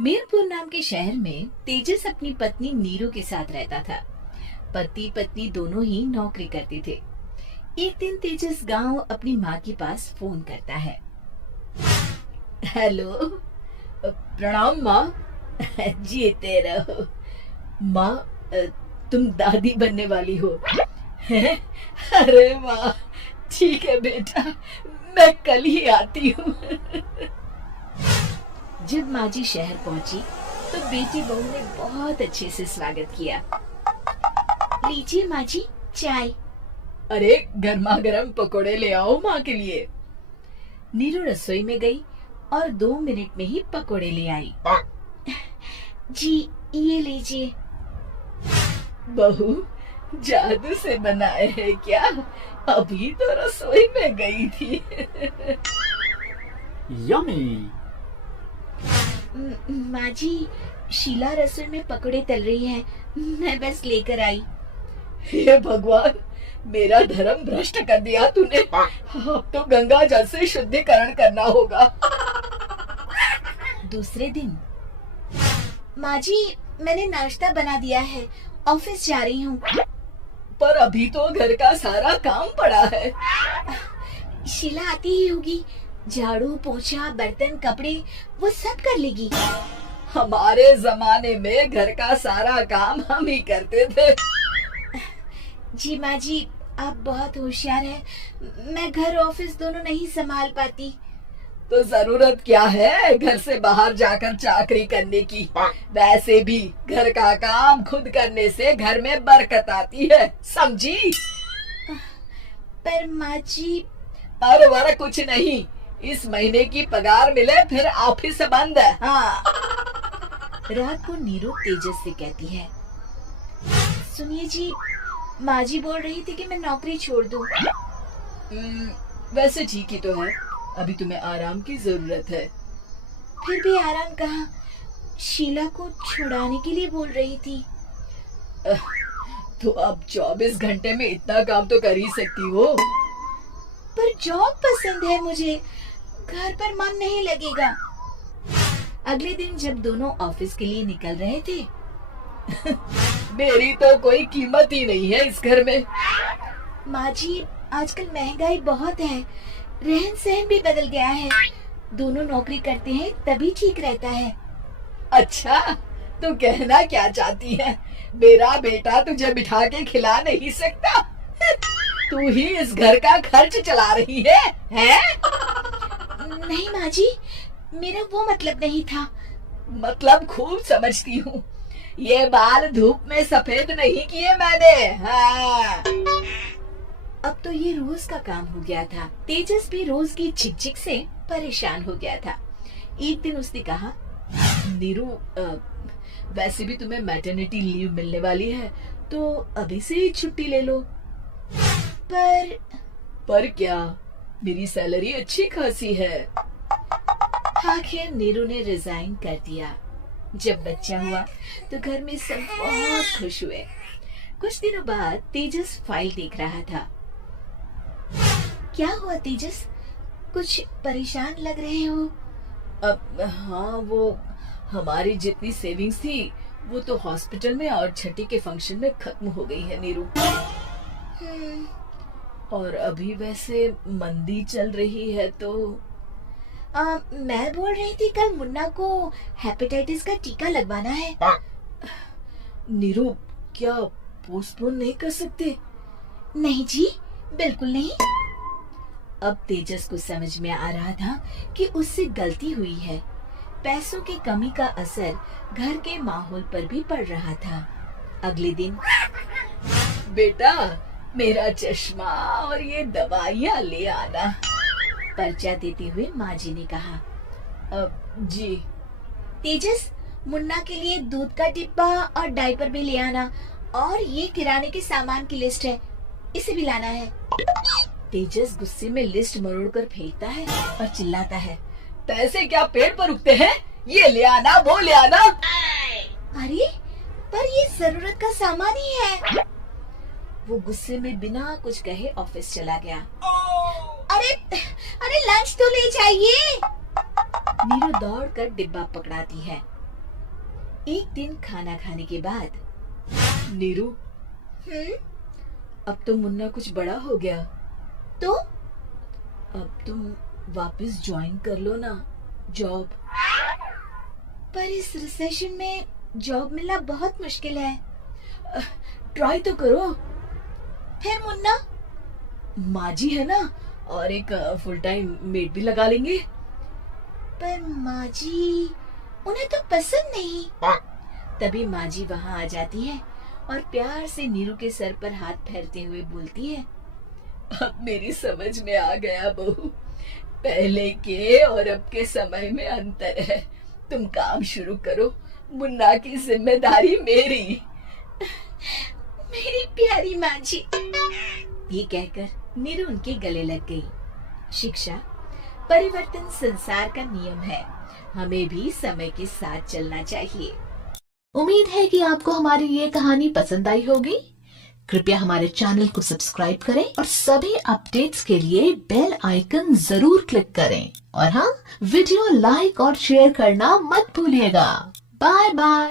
मीरपुर नाम के शहर में तेजस अपनी पत्नी नीरू के साथ रहता था। पति पत्नी दोनों ही नौकरी करते थे। एक दिन तेजस गांव अपनी माँ के पास फोन करता है। हेलो, प्रणाम माँ। जीते रहो माँ, तुम दादी बनने वाली हो। हैं? अरे वाह, ठीक है बेटा, मैं कल ही आती हूँ। जब माँ जी शहर पहुंची तो बेटी बहू ने बहुत अच्छे से स्वागत किया। लीजिए माँ जी, चाय। अरे गर्मा गर्म पकोड़े ले आओ माँ के लिए। नीरू रसोई में गई और 2 मिनट में ही पकोड़े ले आई। जी ये लीजिए। बहू जादू से बनाए हैं क्या? अभी तो रसोई में गई थी। यम्मी। माँ जी, शीला रसोई में पकोड़े तल रही है, मैं बस लेकर आई। हे भगवान, मेरा धर्म भ्रष्ट कर दिया तूने। अब तो गंगा जल से शुद्धिकरण करना होगा। दूसरे दिन, माँ जी मैंने नाश्ता बना दिया है, ऑफिस जा रही हूँ। पर अभी तो घर का सारा काम पड़ा है। शीला आती ही होगी, झाड़ू पोछा बर्तन कपड़े वो सब कर लेगी। हमारे जमाने में घर का सारा काम हम ही करते थे। जी माँ जी, आप बहुत होशियार हैं, मैं घर ऑफिस दोनों नहीं संभाल पाती। तो जरूरत क्या है घर से बाहर जाकर चाकरी करने की? वैसे भी घर का काम खुद करने से घर में बरकत आती है, समझी? पर माँ जी। अरे वारा कुछ नहीं, इस महीने की पगार मिले फिर ऑफिस बंद है। हाँ। रात को नीरू तेजस से कहती है, सुनिए जी, माँ जी बोल रही थी कि मैं नौकरी छोड़ दूं। वैसे ठीक ही तो है, अभी तुम्हें आराम की जरूरत है। फिर भी आराम कहाँ, शीला को छुड़ाने के लिए बोल रही थी। तो अब 24 घंटे में इतना काम तो कर ही सकती हो। पर जॉब पसंद है मुझे, घर पर मन नहीं लगेगा। अगले दिन जब दोनों ऑफिस के लिए निकल रहे थे, मेरी तो कोई कीमत ही नहीं है इस घर में। माँ जी, आजकल महंगाई बहुत है, रहन सहन भी बदल गया है, दोनों नौकरी करते हैं तभी ठीक रहता है। अच्छा, तू कहना क्या चाहती है? मेरा बेटा तुझे बिठा के खिला नहीं सकता? तू ही इस घर का खर्च चला रही है, हैं? नहीं माँ जी, मेरा वो मतलब नहीं था। मतलब खूब समझती हूँ, ये बाल धूप में सफेद नहीं किए मैंने। हाँ। अब तो ये रोज का काम हो गया था। तेजस भी रोज की झिकझिक से परेशान हो गया था। एक दिन उसने कहा, नीरू, वैसे भी तुम्हें मैटरनिटी लीव मिलने वाली है, तो अभी से ही छुट्टी ले लो। पर क्या, मेरी सैलरी अच्छी खासी है। आखिर नीरू ने रिजाइन कर दिया। जब बच्चा हुआ तो घर में सब बहुत खुश हुए। कुछ दिनों बाद तेजस फाइल देख रहा था। क्या हुआ तेजस, कुछ परेशान लग रहे हो? अब हाँ, वो हमारी जितनी सेविंग्स थी वो तो हॉस्पिटल में और छठी के फंक्शन में खत्म हो गई है नीरू। और अभी वैसे मंदी चल रही है तो मैं बोल रही थी कल मुन्ना को हेपेटाइटिस का टीका लगवाना है। नीरू, क्या पोस्टपोन नहीं कर सकते? नहीं जी, बिल्कुल नहीं। अब तेजस को समझ में आ रहा था कि उससे गलती हुई है। पैसों की कमी का असर घर के माहौल पर भी पड़ रहा था। अगले दिन, बेटा मेरा चश्मा और ये दवाइयाँ ले आना, पर्चा देते हुए माँ जी ने कहा। जी। तेजस, मुन्ना के लिए दूध का डिब्बा और डायपर भी ले आना, और ये किराने के सामान की लिस्ट है, इसे भी लाना है। तेजस गुस्से में लिस्ट मरोड़कर फेंकता है और चिल्लाता है, पैसे क्या पेड़ पर उगते हैं? ये ले आना, वो ले आना। अरे पर ये जरूरत का सामान ही है। वो गुस्से में बिना कुछ कहे ऑफिस चला गया। अरे अरे लंच तो ले जाइए। नीरू दौड़कर डिब्बा पकड़ाती है एक दिन खाना खाने के बाद, नीरू, अब तो मुन्ना कुछ बड़ा हो गया, तो अब तुम वापस ज्वाइन कर लो ना जॉब। पर इस रिसेशन में जॉब मिलना बहुत मुश्किल है। ट्राई तो करो। फिर मुन्ना? माँ जी है ना, और एक फुल टाइम मेड भी लगा लेंगे। पर माँ जी, उन्हें तो पसंद नहीं। तभी माँ जी वहाँ आ जाती है और प्यार से नीरू के सर पर हाथ फेरते हुए बोलती है, अब मेरी समझ में आ गया बहू, पहले के और अब के समय में अंतर है। तुम काम शुरू करो, मुन्ना की जिम्मेदारी मेरी। मेरी प्यारी माँ जी। ये कहकर नीरू उनके गले लग गई। शिक्षा, परिवर्तन संसार का नियम है, हमें भी समय के साथ चलना चाहिए। उम्मीद है कि आपको हमारी ये कहानी पसंद आई होगी। कृपया हमारे चैनल को सब्सक्राइब करें और सभी अपडेट्स के लिए बेल आइकन जरूर क्लिक करें। और हाँ, वीडियो लाइक और शेयर करना मत भूलिएगा। Bye bye.